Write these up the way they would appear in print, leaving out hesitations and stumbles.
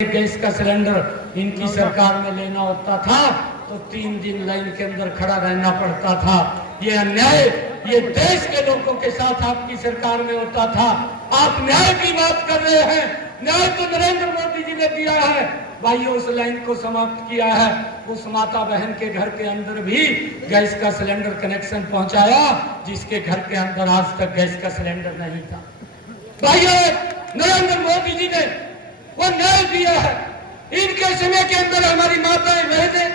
Gas का cylinder इनकी सरकार में लेना होता था तो 3 दिन लाइन के अंदर खड़ा रहना पड़ता था। ये अन्याय ये देश के लोगों के साथ आपकी सरकार में होता था। आप न्याय की बात कर रहे हैं, न्याय तो नरेंद्र मोदी जी ने दिया है। भाइयों, उस लाइन को समाप्त किया है। उस माता बहन के घर के अंदर भी गैस का सिलेंडर कनेक्शन पहुंचाया जिसके घर के अंदर आज तक गैस का सिलेंडर नहीं था। भाइयों, नरेंद्र मोदी जी ने वो न्याय दिया है। इनके समय के अंदर हमारी माताएं बहनें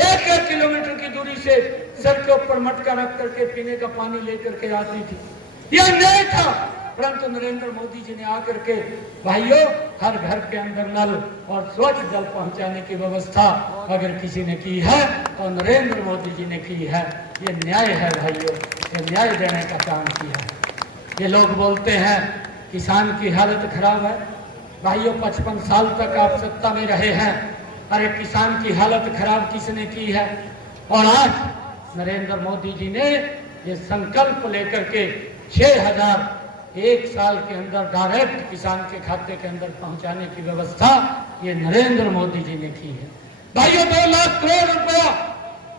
1-1 किलोमीटर की दूरी से सर के ऊपर मटका रख करके पीने का पानी लेकर के आती थी। यह न्याय था। परंतु नरेंद्र मोदी जी ने आकर के भाइयों हर घर के अंदर नल और स्वच्छ जल पहुंचाने की व्यवस्था अगर किसी ने की है तो नरेंद्र मोदी जी ने की है। ये न्याय है भाइयों, ये न्याय देने का काम किया है। ये लोग बोलते हैं किसान की हालत खराब है। भाइयों, 55 साल तक आप सत्ता में रहे हैं। अरे किसान की हालत खराब किसने की है? और आज नरेंद्र मोदी जी ने ये संकल्प लेकर के 6,000 एक साल के अंदर डायरेक्ट किसान के खाते के अंदर पहुंचाने की व्यवस्था ये नरेंद्र मोदी जी ने की है। भाइयों, 2 लाख करोड़ रुपया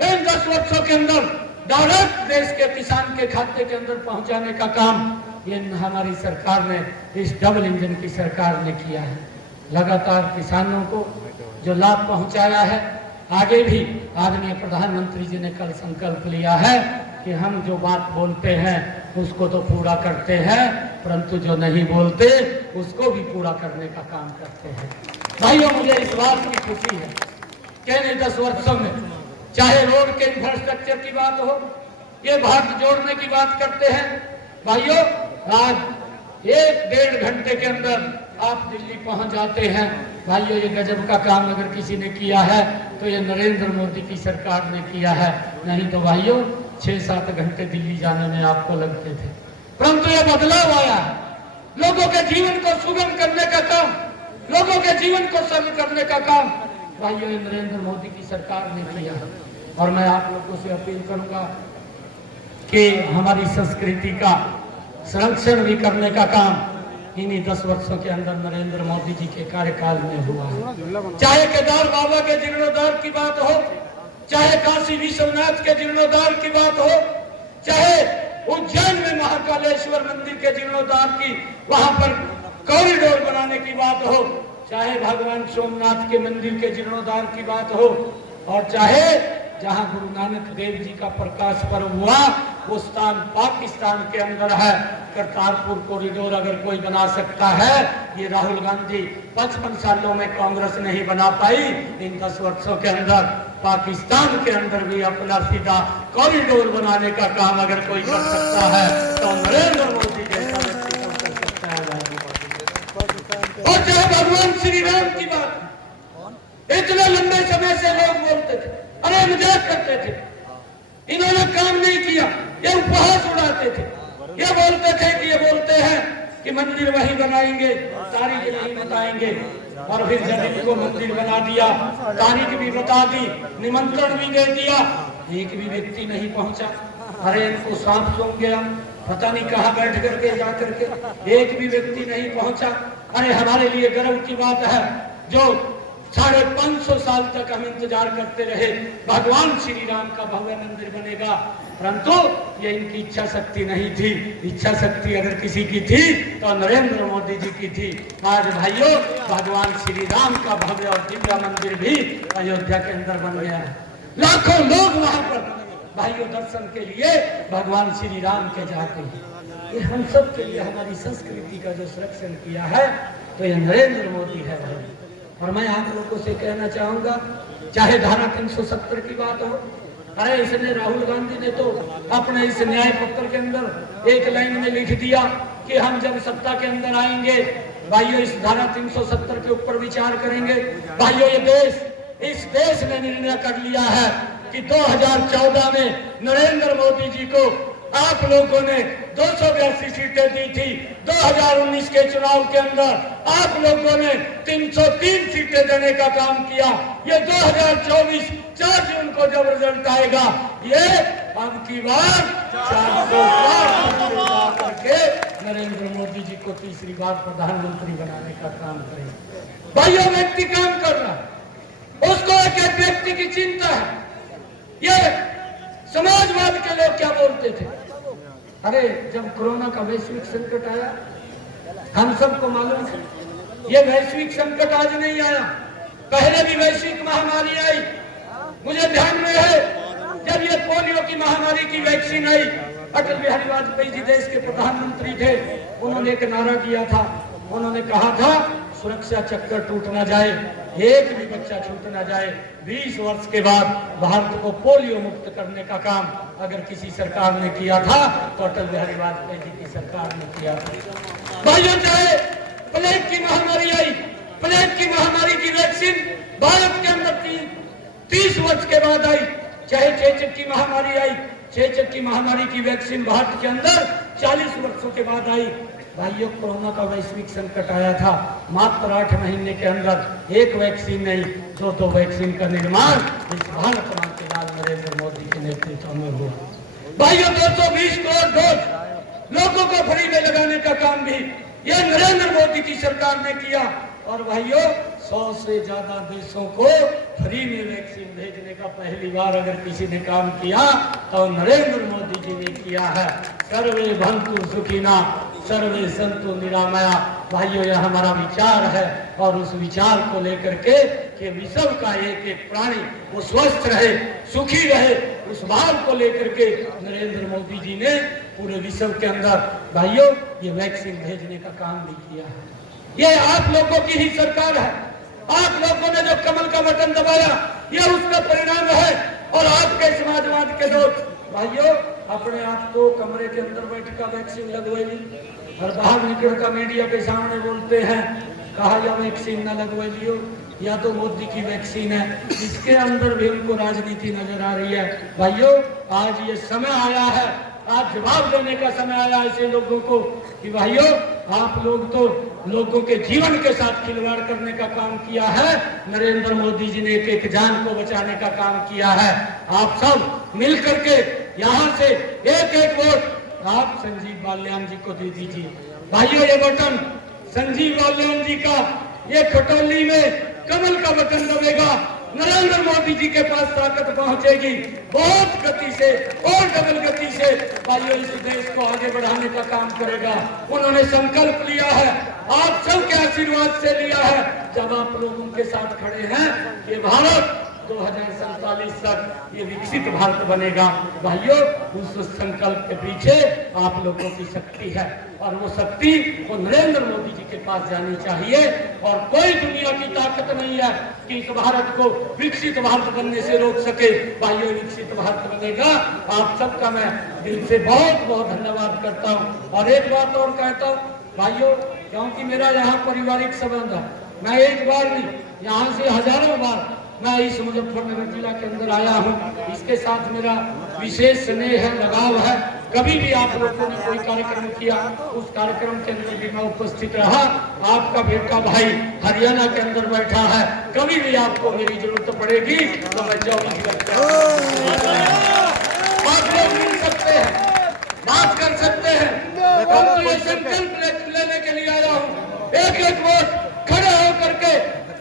इन 10 वर्षों के अंदर डायरेक्ट देश के किसान के खाते के अंदर पहुंचाने का काम ये हमारी सरकार ने, इस डबल इंजन की सरकार ने किया है। लगातार किसानों को जो लाभ पहुंचाया है, आगे भी आदरणीय प्रधानमंत्री जी ने कल संकल्प लिया है कि हम जो बात बोलते हैं उसको तो पूरा करते हैं, परंतु जो नहीं बोलते उसको भी पूरा करने का काम करते हैं। भाइयों, मुझे इस बात की खुशी है कि इन 10 वर्षों में चाहे रोड के इंफ्रास्ट्रक्चर की बात हो, ये भारत जोड़ने की बात करते हैं। भाइयों, आज 1-1.5 घंटे के अंदर आप दिल्ली पहुंच जाते हैं। भाइयों, ये गजब का काम अगर किसी ने किया है तो ये नरेंद्र मोदी की सरकार ने किया है। नहीं तो भाइयों 6-7 घंटे दिल्ली जाने में आपको लगते थे। परंतु ये बदलाव आया है। लोगों के जीवन को सुगम करने का काम, लोगों के जीवन को सरल करने का काम भाइयों ये नरेंद्र मोदी की सरकार ने किया है। और मैं आप लोगों से अपील करूंगा कि हमारी संस्कृति का संरक्षण भी करने का काम इन्हीं 10 वर्षों के अंदर नरेंद्र मोदी जी के कार्यकाल में हुआ है। चाहे केदार बाबा के जीर्णोद्धार की बात हो, चाहे काशी विश्वनाथ के जीर्णोद्धार की बात हो, चाहे उज्जैन में महाकालेश्वर मंदिर के जीर्णोद्धार की वहां पर कॉरिडोर बनाने की बात हो, चाहे भगवान सोमनाथ के मंदिर के जीर्णोद्धार की बात हो, और चाहे जहां गुरु नानक देव जी का प्रकाश पर्व हुआ वो स्थान पाकिस्तान के अंदर है। करतारपुर कॉरिडोर अगर कोई बना सकता है, ये राहुल गांधी 55 सालों में कांग्रेस नहीं बना पाई। इन 10 वर्षों के अंदर पाकिस्तान के अंदर भी अपना सीधा कॉरिडोर बनाने का काम अगर कोई कर सकता है तो नरेंद्र मोदी जैसा व्यक्ति कर सकता है। और चाहे भगवान श्री राम की बात, इतने लंबे समय से लोग बोलते थे, अरे मजाक करते थे, इन्होंने काम नहीं किया, ये उपहास उड़ाते थे। ये बोलते थे कि ये बोलते हैं कि मंदिर वहीं बनाएंगे, तारीख नहीं बताएंगे। और फिर जब इनको मंदिर बना दिया, तारीख भी बता दी, निमंत्रण भी दे दिया, एक भी व्यक्ति नहीं पहुंचा। अरे इनको सांप सूंघ गया, पता नहीं कहाँ बैठ करके जा करके, एक भी व्यक्ति नहीं पहुंचा। अरे हमारे लिए गर्व की बात है जो 550 साल तक हम इंतजार करते रहे, भगवान श्री राम का भव्य मंदिर बनेगा, परंतु ये इनकी इच्छा शक्ति नहीं थी। इच्छा शक्ति अगर किसी की थी तो नरेंद्र मोदी जी की थी। आज भाइयों भगवान श्री राम का भव्य और दिव्य मंदिर भी अयोध्या के अंदर बन गया है। लाखों लोग वहां पर भाइयों दर्शन के लिए भगवान श्री राम के जाते हैं। ये हम सब के लिए हमारी संस्कृति का जो संरक्षण किया है तो ये नरेंद्र मोदी है भाई। और मैं आप लोगों से कहना चाहूंगा, चाहे धारा 370 की बात हो, अरे इसने राहुल गांधी ने तो अपने इस न्याय पत्र के अंदर एक लाइन में लिख दिया कि हम जब सत्ता के अंदर आएंगे भाइयों इस धारा 370 के ऊपर विचार करेंगे। भाइयों ये देश, इस देश ने निर्णय कर लिया है कि 2014 में नरेंद्र मोदी जी को आप लोगों ने 282 सीटें दी थी। 2019 के चुनाव के अंदर आप लोगों ने 303 सीटें देने का काम किया। ये 2024 4 जून को जब रिजल्ट आएगा, ये अब की बार 404 करके नरेंद्र मोदी जी को तीसरी बार प्रधानमंत्री बनाने का काम करें। भाइयों, व्यक्ति काम कर रहा है, उसको एक एक व्यक्ति की चिंता है। ये समाजवाद के लोग क्या बोलते थे? अरे जब कोरोना का वैश्विक संकट आया, हम सबको मालूम है ये वैश्विक संकट आज नहीं आया, पहले भी वैश्विक महामारी आई। मुझे ध्यान में है जब ये पोलियो की महामारी की वैक्सीन आई, अटल बिहारी वाजपेयी जी देश के प्रधानमंत्री थे, उन्होंने एक नारा किया था। उन्होंने कहा था सुरक्षा चक्कर टूट ना जाए, एक भी बच्चा छूट ना जाए। 20 वर्ष के बाद भारत को पोलियो मुक्त करने का काम अगर किसी सरकार ने किया था तो अटल बिहारी वाजपेयी जी की सरकार ने किया था। भाइयों, चाहे प्लेग की महामारी आई, प्लेग की महामारी की वैक्सीन भारत के अंदर 30 वर्ष के बाद आई, चाहे चेचक की महामारी आई, चेचक की महामारी की वैक्सीन भारत के अंदर 40 वर्षों के बाद आई। भाइयों, कोरोना का वैश्विक संकट आया था, मात्र 8 महीने के अंदर एक वैक्सीन नहीं 2 वैक्सीन का निर्माण इस भारत मां के लाल नरेंद्र मोदी के नेतृत्व में हुआ। भाइयों, 220 करोड़ डोज लोगों को फ्री में लगाने का काम भी यह नरेंद्र मोदी की सरकार ने किया। और भाइयों, 100 से ज्यादा देशों को फ्री में वैक्सीन भेजने का पहली बार अगर किसी ने काम किया तो नरेंद्र मोदी जी ने किया है। सर्वे भवन्तु सुखिनः, सर्वे सन्तु निरामया। भाइयों, यह हमारा विचार है और उस विचार को लेकर के कि विश्व का एक एक प्राणी वो स्वस्थ रहे, सुखी रहे, उस भाव को लेकर के नरेंद्र मोदी जी ने पूरे विश्व के अंदर भाइयों ये वैक्सीन भेजने का काम भी किया है। ये आप लोगों की ही सरकार है। आप लोगों ने जो कमल का बटन दबाया ये उसका परिणाम है। और आपके समाजवाद के लोग भाइयों अपने आप को कमरे के अंदर बैठ कर वैक्सीन लगवाई और बाहर निकल कर मीडिया के सामने बोलते हैं, कहा या वैक्सीन न लगवा लियो या तो मोदी की वैक्सीन है। इसके अंदर भी उनको राजनीति नजर आ रही है। भाइयों, आज ये समय आया है, आज जवाब देने का समय आया ऐसे लोगों को कि भाइयों आप लोग तो लोगों के जीवन के साथ खिलवाड़ करने का काम किया है। नरेंद्र मोदी जी ने एक एक जान को बचाने का काम किया है। आप सब मिल करके यहाँ से एक एक वोट आप संजीव बाल्यान जी को दे दीजिए। भाइयों, ये बटन संजीव बाल्यान जी का, ये खटौली में कमल का बटन दबेगा, नरेंद्र मोदी जी के पास ताकत पहुंचेगी बहुत गति से और डबल गति से। भाइयों, इस देश को आगे बढ़ाने का काम करेगा। उन्होंने संकल्प लिया है, आप सबके आशीर्वाद से लिया है। जब आप लोगों के साथ खड़े हैं, ये भारत 2047 तक ये विकसित भारत बनेगा। भाइयों, उस संकल्प के पीछे आप लोगों की शक्ति है और वो शक्ति वो नरेंद्र मोदी जी के पास जानी चाहिए। और कोई दुनिया की ताकत नहीं है कि इस भारत को विकसित भारत बनने से रोक सके। भाइयों, विकसित भारत बनेगा। आप सबका मैं दिल से बहुत बहुत धन्यवाद करता हूँ। और एक बात और कहता हूँ भाइयों, क्योंकि मेरा यहाँ पारिवारिक संबंध है, मैं एक बार नहीं यहाँ से हजारों बार मैं इस मुजफ्फरनगर जिला के अंदर आया हूँ। इसके साथ मेरा विशेष स्नेह है, लगाव है। कभी भी आप लोगों ने कोई कार्यक्रम किया, उस कार्यक्रम के अंदर भी मैं उपस्थित रहा। आपका बेटा भाई हरियाणा के अंदर बैठा है, कभी भी आपको मेरी जरूरत पड़ेगी तो मैं 24 घंटे आप लोग मिल सकते हैं, बात कर सकते हैं। हम तो ये संकल्प लेने के लिए आया हूँ, एक एक वोट खड़े होकर के।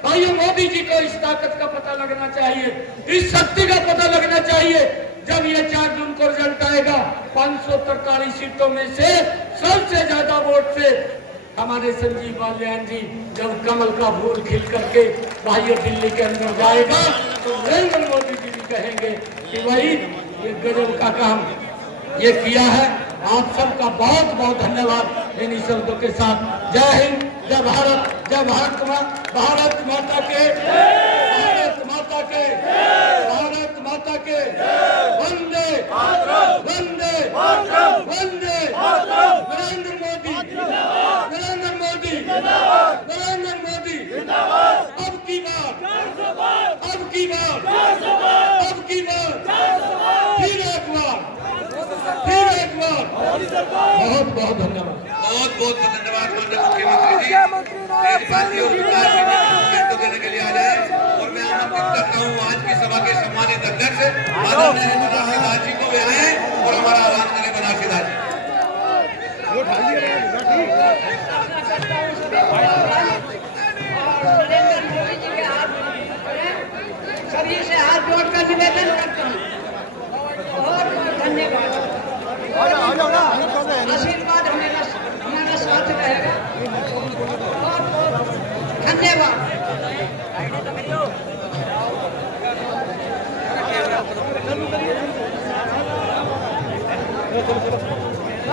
भाइयों, मोदी जी को इस ताकत का पता लगना चाहिए, इस शक्ति का पता लगना चाहिए। जब ये 4 जून को रिजल्ट आएगा, 543 सीटों में से सबसे ज्यादा वोट से हमारे संजीव बाल्यान जी जब कमल का फूल खिल करके भाइयों दिल्ली के अंदर जाएगा तो नरेंद्र मोदी जी भी कहेंगे कि भाई ये गजब का काम ये किया है। आप सबका बहुत बहुत धन्यवाद इन शब्दों के साथ। जय हिंद, जय भारत, जय भारत माँ, भारत माता के, भारत माता के, भारत माता के, वंदे वंदे वंदे। नरेंद्र मोदी, नरेंद्र मोदी, नरेंद्र मोदी। अब की बार, अब की बार, अब की बार, फिर एक बार, फिर एक बार। बहुत बहुत धन्यवाद, बहुत बहुत धन्यवाद माननीय मुख्यमंत्री जी। देशवासियों को देने के लिए आ जाए और मैं आमंत्रित करता हूँ आज की सभा के सम्मानित अध्यक्ष माननीय बनारसी दास जी को भी आए और हमारा आह्वान करें बनारसी दास जी। निवेदन करता हूँ। बहुत बहुत धन्यवाद। आशीर्वाद हमारा साथ रहेगा। बहुत बहुत धन्यवाद।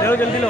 लो जल्दी लो।